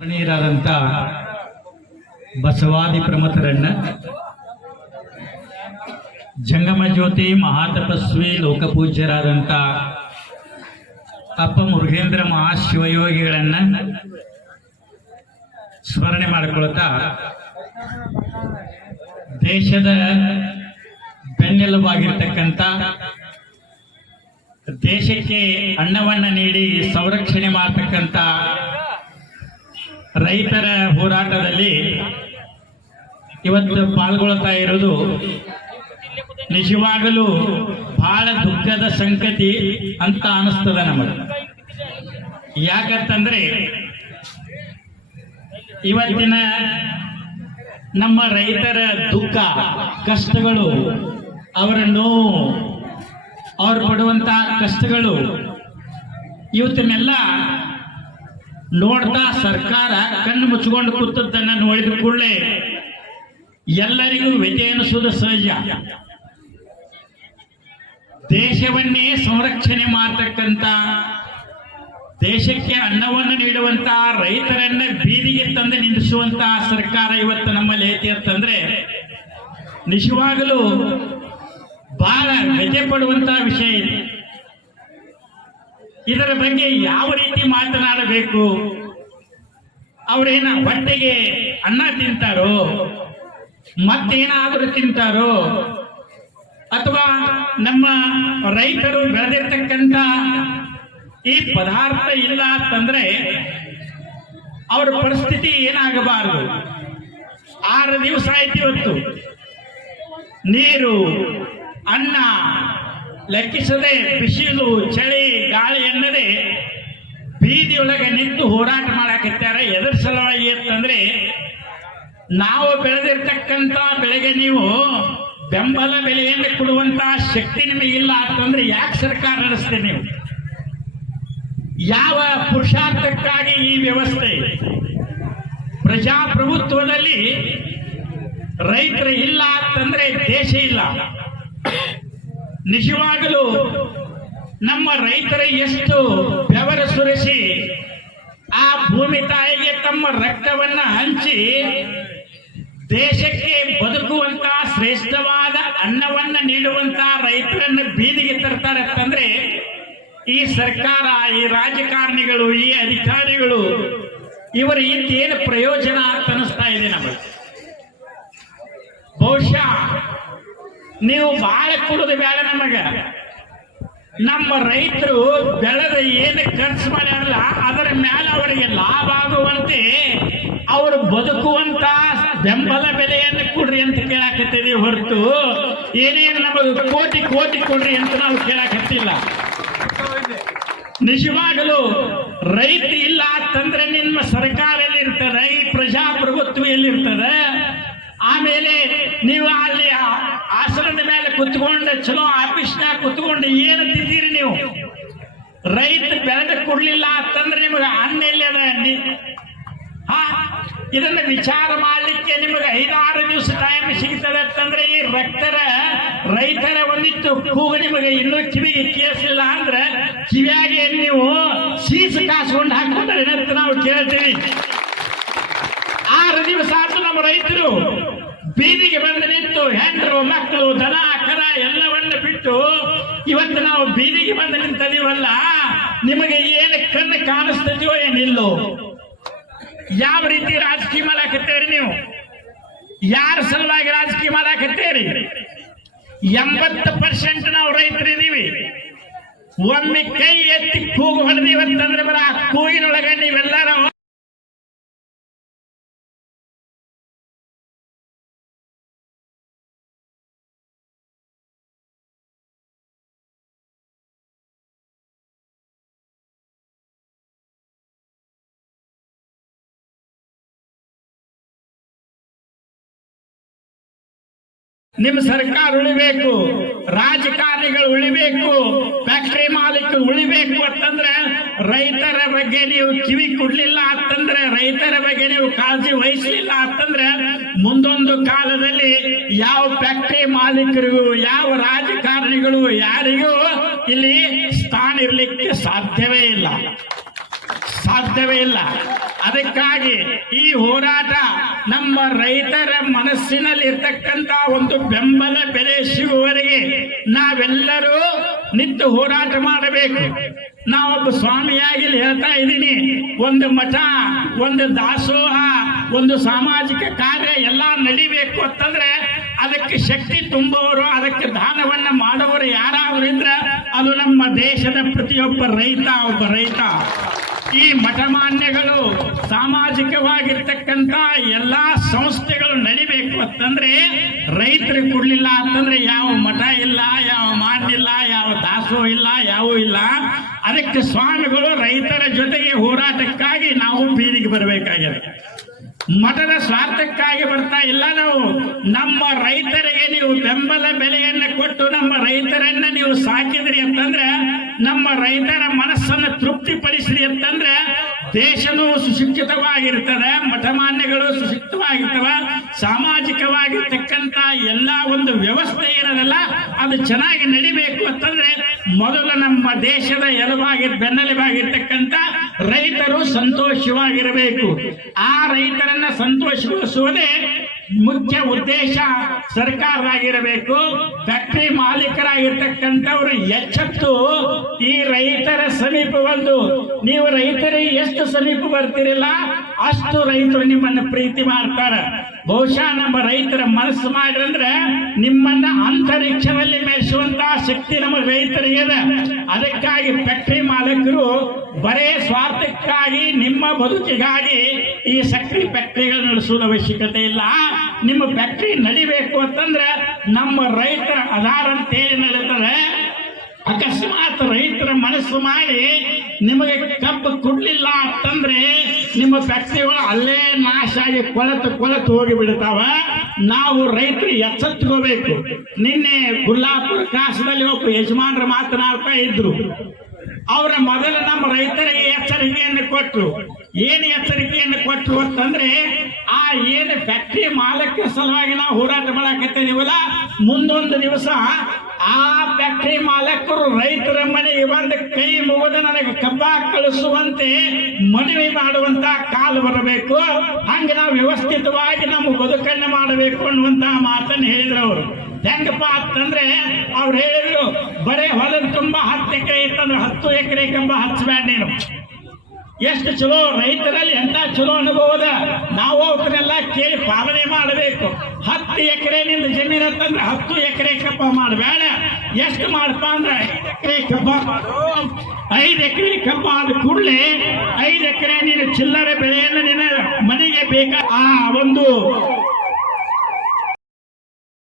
ಆತ್ಮೀಯರಾದಂಥ ಬಸವಾದಿ ಪ್ರಮಥರನ್ನ ಜಂಗಮ ಜ್ಯೋತಿ ಮಹಾತಪಸ್ವಿ ಲೋಕಪೂಜ್ಯರಾದಂಥ ಅಪ್ಪ ಮುರುಘೇಂದ್ರ ಮಹಾಶಿವಯೋಗಿಗಳನ್ನ ಸ್ಮರಣೆ ಮಾಡಿಕೊಳ್ತಾ ದೇಶದ ಬೆನ್ನೆಲುಬಾಗಿರ್ತಕ್ಕಂಥ ದೇಶಕ್ಕೆ ಅನ್ನವನ್ನ ನೀಡಿ ಸಂರಕ್ಷಣೆ ಮಾಡತಕ್ಕಂಥ ರೈತರ ಹೋರಾಟದಲ್ಲಿ ಇವತ್ತು ಪಾಲ್ಗೊಳ್ತಾ ಇರೋದು ನಿಜವಾಗಲೂ ಬಹಳ ದುಃಖದ ಸಂಗತಿ ಅಂತ ಅನಿಸ್ತದ ನಮಗೆ. ಯಾಕಂತಂದ್ರೆ ಇವತ್ತಿನ ನಮ್ಮ ರೈತರ ದುಃಖ, ಕಷ್ಟಗಳು, ಅವರ ನೋವು, ಅವ್ರು ಪಡುವಂತಹ ಕಷ್ಟಗಳು ಇವತ್ತನ್ನೆಲ್ಲ ನೋಡ್ತಾ ಸರ್ಕಾರ ಕಣ್ಣು ಮುಚ್ಚಿಕೊಂಡು ಕೂತದ್ದನ್ನ ನೋಡಿದ ಕೂಡಲೇ ಎಲ್ಲರಿಗೂ ವ್ಯಥೆ ಅನಿಸುವುದು ಸಹಜ. ದೇಶವನ್ನೇ ಸಂರಕ್ಷಣೆ ಮಾಡತಕ್ಕಂತ ದೇಶಕ್ಕೆ ಅನ್ನವನ್ನು ನೀಡುವಂತ ರೈತರನ್ನ ಬೀದಿಗೆ ತಂದು ನಿಂದಿಸುವಂತಹ ಸರ್ಕಾರ ಇವತ್ತು ನಮ್ಮಲ್ಲಿ ಐತಿ ಅಂತಂದ್ರೆ, ನಿಜವಾಗಲೂ ಬಹಳ ವ್ಯಥೆ ಪಡುವಂತಹ ವಿಷಯ ಇದೆ. ಇದರ ಬಗ್ಗೆ ಯಾವ ರೀತಿ ಮಾತನಾಡಬೇಕು? ಅವರೇನ ಹೊಟ್ಟೆಗೆ ಅನ್ನ ತಿಂತಾರೋ? ಮತ್ತೇನಾದರೂ ತಿಂತಾರೋ? ಅಥವಾ ನಮ್ಮ ರೈತರು ಬೆಳೆದಿರ್ತಕ್ಕಂಥ ಈ ಪದಾರ್ಥ ಇಲ್ಲ ಅಂತಂದ್ರೆ ಅವರ ಪರಿಸ್ಥಿತಿ ಏನಾಗಬಾರದು? ಆರು ದಿವಸ ಆಯ್ತು ಇವತ್ತು. ನೀರು, ಅನ್ನ ಲೆಕ್ಕಿಸದೆ ಬಿಸಿಲು, ಚಳಿ, ಗಾಳಿ ಎನ್ನದೆ ಬೀದಿಯೊಳಗೆ ನಿಂತು ಹೋರಾಟ ಮಾಡಾಕತ್ಯಾರ. ಎದರ ಸಲುವಾಗಿ ಅಂತಂದ್ರೆ ನಾವು ಬೆಳೆದಿರ್ತಕ್ಕಂಥ ಬೆಳೆಗೆ ನೀವು ಬೆಂಬಲ ಬೆಲೆಯನ್ನು ಕೊಡುವಂತಹ ಶಕ್ತಿ ನಿಮಗಿಲ್ಲ ಅಂತಂದ್ರೆ ಯಾಕೆ ಸರ್ಕಾರ ನಡೆಸ್ತೇನೆ ನೀವು? ಯಾವ ಪುರುಷಾರ್ಥಕ್ಕಾಗಿ ಈ ವ್ಯವಸ್ಥೆ? ಪ್ರಜಾಪ್ರಭುತ್ವದಲ್ಲಿ ರೈತರು ಇಲ್ಲ ಅಂತಂದ್ರೆ ದೇಶ ಇಲ್ಲ. ನಿಜವಾಗಲೂ ನಮ್ಮ ರೈತರ ಎಷ್ಟು ಬೆವರ ಸುರಿಸಿ ಆ ಭೂಮಿ ತಾಯಿಗೆ ತಮ್ಮ ರಕ್ತವನ್ನ ಹಂಚಿ ದೇಶಕ್ಕೆ ಬದುಕುವಂತ ಶ್ರೇಷ್ಠವಾದ ಅನ್ನವನ್ನ ನೀಡುವಂತ ರೈತರನ್ನು ಬೀದಿಗೆ ತರ್ತಾರೆ ಅಂತಂದ್ರೆ ಈ ಸರ್ಕಾರ, ಈ ರಾಜಕಾರಣಿಗಳು, ಈ ಅಧಿಕಾರಿಗಳು, ಇವರ ಏನು ಪ್ರಯೋಜನ ಅಂತ ಅನಿಸ್ತಾ ನೀವು ಬಹಳ ಕೊಡೋದು ಬೇಡ ನಮಗ. ನಮ್ಮ ರೈತರು ಬೆಳೆದ ಏನು ಖರ್ಚು ಮಾಡ್ಯಾರಲ್ಲ, ಅದರ ಮೇಲೆ ಅವರಿಗೆ ಲಾಭ ಆಗುವಂತೆ ಅವರು ಬದುಕುವಂತ ಬೆಂಬಲ ಬೆಲೆಯನ್ನು ಕೊಡ್ರಿ ಅಂತ ಕೇಳಾಕತ್ತೀವಿ ಹೊರತು. ಏನೇನು ನಮಗೆ ಕೋಟಿ ಕೋಟಿ ಕೊಡ್ರಿ ಅಂತ ನಾವು ಕೇಳಾಕತ್ತಿಲ್ಲ. ನಿಜವಾಗಲು ರೈತ ಇಲ್ಲ ಅಂತಂದ್ರೆ ನಿಮ್ಮ ಸರ್ಕಾರ ಎಲ್ಲಿರ್ತದೆ ಈ ಪ್ರಜಾಪ್ರಭುತ್ವ ಎಲ್ಲಿರ್ತದೆ ಆಮೇಲೆ ನೀವು ಅಲ್ಲಿ ಆ- ಆಸನದ ಮೇಲೆ ಕುತ್ಕೊಂಡು ಚಲೋ ಆಫೀಸ್ನಾಗ ಕುತ್ಕೊಂಡು ಏನು ತಿಂತೀರಿ ನೀವು ರೈತ ಬೆಳೆದ ಕೊಡ್ಲಿಲ್ಲ ಅಂತಂದ್ರೆ ನಿಮಗೆ ಅನ್ನ ಎಲ್ಲಿ ಅದ ನಿ- ಹಾ, ಇದನ್ನ ವಿಚಾರ ಮಾಡಲಿಕ್ಕೆ ನಿಮಗೆ ಐದಾರು ದಿವಸ ಟೈಮ್ ಸಿಗ್ತದೆ ಅಂತಂದ್ರೆ ಈ ರಕ್ತರ ರೈತರ ಒಂದಿತ್ತು ಕೂಗು ನಿಮಗೆ ಇನ್ನೂ ಕಿವಿಗೆ ಕೇಳಿಸಿಲ್ಲ ಅಂದ್ರೆ ಕಿವಿಯಾಗಿ ನೀವು ಸೀಸು ಕಾಸ್ಕೊಂಡು ಹಾಕೊಂಡ್ರೆ ಏನಂತ ನಾವು ಕೇಳ್ತೀವಿ. ಆರು ದಿವಸ ಆದ್ರೂ ನಮ್ಮ ರೈತರು ಬೀದಿಗೆ ಬಂದು ನಿಂತು ಹೆಂಡರು, ಮಕ್ಕಳು, ದನ ಕರ ಎಲ್ಲವನ್ನ ಬಿಟ್ಟು ಇವತ್ತು ನಾವು ಬೀದಿಗೆ ಬಂದ ನಿಂತದೀವಲ್ಲ? ನಿಮಗೆ ಏನು ಕಣ್ಣು ಕಾಣಿಸ್ತದೆಯೋ ಏನಿಲ್ಲೋ? ಯಾವ ರೀತಿ ರಾಜಕೀಯ ಮಾಡಾಕತ್ತೀರಿ ನೀವು? ಯಾರ ಸಲುವಾಗಿ ರಾಜಕೀಯ ಮಾಡಾಕತ್ತೇರಿ? ಎಂಬತ್ತು ಪರ್ಸೆಂಟ್ ನಾವು ರೈತರಿದ್ದೀವಿ. ಒಮ್ಮೆ ಕೈ ಎತ್ತಿ ಕೂಗು ಹೊಡೆದಿವಂತಂದ್ರೆ ಬರ ಆ ಕೂಗಿನೊಳಗೆ ನೀವೆಲ್ಲರೂ ನಿಮ್ಮ ಸರ್ಕಾರ ಉಳಿಬೇಕು, ರಾಜಕಾರಣಿಗಳು ಉಳಿಬೇಕು ಫ್ಯಾಕ್ಟರಿ ಮಾಲೀಕರು ಉಳಿಬೇಕು ಅಂತಂದ್ರೆ ರೈತರ ಬಗ್ಗೆ ನೀವು ಕಿವಿ ಕೊಡ್ಲಿಲ್ಲ ಅಂತಂದ್ರೆ, ರೈತರ ಬಗ್ಗೆ ನೀವು ಕಾಳಜಿ ವಹಿಸಲಿಲ್ಲ ಅಂತಂದ್ರೆ ಮುಂದೊಂದು ಕಾಲದಲ್ಲಿ ಯಾವ ಫ್ಯಾಕ್ಟರಿ ಮಾಲೀಕರಿಗೂ, ಯಾವ ರಾಜಕಾರಣಿಗಳು ಯಾರಿಗೂ ಇಲ್ಲಿ ಸ್ಥಾನ ಇರಲಿಕ್ಕೆ ಸಾಧ್ಯವೇ ಇಲ್ಲ. ಸಾಧ್ಯವೇ ಇಲ್ಲ. ಅದಕ್ಕಾಗಿ ಈ ಹೋರಾಟ ನಮ್ಮ ರೈತರ ಮನಸ್ಸಿನಲ್ಲಿ ಇರ್ತಕ್ಕಂತ ಒಂದು ಬೆಂಬಲ ಬೆಲೆ ಸಿಗುವವರೆಗೆ ನಾವೆಲ್ಲರೂ ನಿಂತು ಹೋರಾಟ ಮಾಡಬೇಕು. ನಾವೊಬ್ಬ ಸ್ವಾಮಿಯಾಗಿ ಹೇಳ್ತಾ ಇದ್ದೀನಿ, ಒಂದು ಮಠ, ಒಂದು ದಾಸೋಹ, ಒಂದು ಸಾಮಾಜಿಕ ಕಾರ್ಯ ಎಲ್ಲ ನಡಿಬೇಕು ಅಂತಂದ್ರೆ ಅದಕ್ಕೆ ಶಕ್ತಿ ತುಂಬುವವರು, ಅದಕ್ಕೆ ದಾನವನ್ನು ಮಾಡುವವರು ಯಾರಾದರೂ ಇದ್ರೆ ಅದು ನಮ್ಮ ದೇಶದ ಪ್ರತಿಯೊಬ್ಬ ರೈತ, ಒಬ್ಬ ರೈತ. ಈ ಮಠಮಾನ್ಯಗಳು ಸಾಮಾಜಿಕವಾಗಿರ್ತಕ್ಕಂಥ ಎಲ್ಲಾ ಸಂಸ್ಥೆಗಳು ನಡಿಬೇಕು ಅಂತಂದ್ರೆ ರೈತರು ಕೊಡ್ಲಿಲ್ಲ ಅಂತಂದ್ರೆ ಯಾವ ಮಠ ಇಲ್ಲ, ಯಾವ ಮಾಡಿಲ್ಲ ಯಾವ ದಾಸೋ ಇಲ್ಲ ಯಾವ ಇಲ್ಲ. ಅದಕ್ಕೆ ಸ್ವಾಮಿಗಳು ರೈತರ ಜೊತೆಗೆ ಹೋರಾಟಕ್ಕಾಗಿ ನಾವು ಬೀದಿಗೆ ಬರಬೇಕಾಗಿದೆ. ಮಠದ ಸ್ವಾರ್ಥಕ್ಕಾಗಿ ಬರ್ತಾ ಇಲ್ಲ ನಾವು. ನಮ್ಮ ರೈತರಿಗೆ ನೀವು ಬೆಂಬಲ ಬೆಲೆಯನ್ನು ಕೊಟ್ಟು ನಮ್ಮ ರೈತರನ್ನ ನೀವು ಸಾಕಿದ್ರಿ ಅಂತಂದ್ರೆ, ನಮ್ಮ ರೈತರ ಮನಸ್ಸನ್ನು ತೃಪ್ತಿಪಡಿಸ್ರಿ ಅಂತಂದ್ರೆ, ದೇಶನೂ ಸುಶಿಕ್ಷಿತವಾಗಿರ್ತದೆ, ಮಠಮಾನ್ಯಗಳು ಸುಶಿಕ್ಷಿತವಾಗಿರ್ತವೆ, ಸಾಮಾಜಿಕವಾಗಿರ್ತಕ್ಕಂಥ ಎಲ್ಲ ಒಂದು ವ್ಯವಸ್ಥೆ ಇರೋದಲ್ಲ, ಅದು ಚೆನ್ನಾಗಿ ನಡಿಬೇಕು ಅಂತಂದ್ರೆ, ಮೊದಲು ನಮ್ಮ ದೇಶದ ಎಲುವಾಗಿ ಬೆನ್ನೆಲುಬಾಗಿರ್ತಕ್ಕಂಥ ರೈತರು ಸಂತೋಷವಾಗಿರಬೇಕು. ಆ ರೈತರನ್ನ ಸಂತೋಷಗೊಳಿಸುವುದೇ ಮುಖ್ಯ ಉದ್ದೇಶ ಸರ್ಕಾರದಾಗಿರಬೇಕು. ಫ್ಯಾಕ್ಟ್ರಿ ಮಾಲೀಕರಾಗಿರ್ತಕ್ಕಂಥವ್ರು ಎಚ್ಚೆತ್ತು ಈ ರೈತರ ಸಮೀಪ ಬಂದು ನೀವು ರೈತರಿಗೆ ಎಷ್ಟು ಸಮೀಪ ಬರ್ತೀರಿಲ್ಲ, ಅಷ್ಟು ರೈತರು ನಿಮ್ಮನ್ನು ಪ್ರೀತಿ ಮಾಡ್ತಾರೆ. ಬಹುಶಃ ನಮ್ಮ ರೈತರ ಮನಸ್ಸು ಮಾಡಿದ್ರೆ ನಿಮ್ಮನ್ನ ಅಂತರಿಕ್ಷದಲ್ಲಿ ಮೇಯಿಸುವಂತಹ ಶಕ್ತಿ ನಮ್ಮ ರೈತರಿಗೆ ಅದಕ್ಕಾಗಿ ಫ್ಯಾಕ್ಟ್ರಿ ಮಾಲಕರು ಬರೇ ಸ್ವಾರ್ಥಕ್ಕಾಗಿ ನಿಮ್ಮ ಬದುಕಿಗಾಗಿ ಈ ಸಕ್ರಿ ಫ್ಯಾಕ್ಟರಿಗಳು ನಡೆಸುವ ಅವಶ್ಯಕತೆ ಇಲ್ಲ. ನಿಮ್ಮ ಫ್ಯಾಕ್ಟರಿ ನಡಿಬೇಕು ಅಂತಂದ್ರೆ ನಮ್ಮ ರೈತರ ಆಧಾರ ಅಂತೇಳಿ ನಡೀತದೆ. ಅಕಸ್ಮಾತ್ ರೈತರ ಮನಸ್ಸು ಮಾಡಿ ನಿಮಗೆ ಕಬ್ಬು ಕೊಡ್ಲಿಲ್ಲ ಅಂತಂದ್ರೆ ನಿಮ್ಮ ಫ್ಯಾಕ್ಟ್ರಿಗಳು ಅಲ್ಲೇ ನಾಶ ಆಗಿ ಕೊಳತು ಕೊಳತು ಹೋಗಿ ಬಿಡ್ತಾವ ನಾವು ರೈತರು ಎಚ್ಚೆತ್ಕೋಬೇಕು ನಿನ್ನೆ ಗುಲ್ಲಾಪುರ ಕಾಸದಲ್ಲಿ ಒಬ್ಬ ಯಜಮಾನರು ಮಾತನಾಡ್ತಾ ಇದ್ರು. ಅವರ ಮೊದಲು ನಮ್ಮ ರೈತರಿಗೆ ಎಚ್ಚರಿಕೆಯನ್ನು ಕೊಟ್ಟರು ಏನು ಎಚ್ಚರಿಕೆಯನ್ನು ಕೊಟ್ಟರು ಅಂತಂದ್ರೆ, ಆ ಏನು ಫ್ಯಾಕ್ಟ್ರಿ ಮಾಲಕ ಸಲುವಾಗಿ ನಾವು ಹೋರಾಟ ಮಾಡಕತ್ತಿದೀವಲ್ಲ ಮುಂದೊಂದು ದಿವಸ ಆ ಫ್ಯಾಕ್ಟ್ರಿ ಮಾಲಕರು ರೈತರ ಮನೆಗೆ ಬಂದು ಕೈ ಮುಗಿದು ನನಗೆ ಕಬ್ಬ ಕಳಿಸುವಂತೆ ಮನವಿ ಮಾಡುವಂತ ಕಾಲ ಬರಬೇಕು. ಹಂಗೆ ನಾವು ವ್ಯವಸ್ಥಿತವಾಗಿ ನಮ್ಮ ಬದುಕನ್ನು ಮಾಡಬೇಕು ಅನ್ನುವಂತ ಮಾತನ್ನು ಹೇಳಿದ್ರು ಅವರು. ಹೆಂಗಪ್ಪ ಅಂತಂದ್ರೆ ಅವ್ರು ಹೇಳಿದ್ರು, ಬರೇ ಹೊಲದ ತುಂಬಾ ಹತ್ತು ಎಕರೆ ಇತ್ತಂದ್ರೆ ಹತ್ತು ಎಕರೆ ಕಂಬ ಹಚ್ಚಬೇಡ ನೀನು. ಎಷ್ಟು ಚಲೋ ರೈತರಲ್ಲಿ ಎಂತ ಚಲೋ ಅನುಭವದ? ನಾವು ಅವನ್ನೆಲ್ಲ ಕೇಳಿ ಪಾಲನೆ ಮಾಡಬೇಕು. ಹತ್ತು ಎಕರೆ ನಿಂದ ಜಮೀನು ಅಂತಂದ್ರೆ ಹತ್ತು ಎಕರೆ ಕಬ್ಬ ಮಾಡಬೇಡ ಎಷ್ಟು ಮಾಡಪ್ಪ ಅಂದ್ರೆ ಐದು ಎಕರೆ ಕಬ್ಬ ಮಾಡು. ಐದು ಎಕರೆ ಕಬ್ಬ ಆದ ಕೂಡಲೇ ಐದು ಎಕರೆ ನೀನು ಚಿಲ್ಲರೆ ಬೆಳೆಯನ್ನು ನಿನ್ನ ಮನೆಗೆ ಬೇಕಾ? ಆ ಒಂದು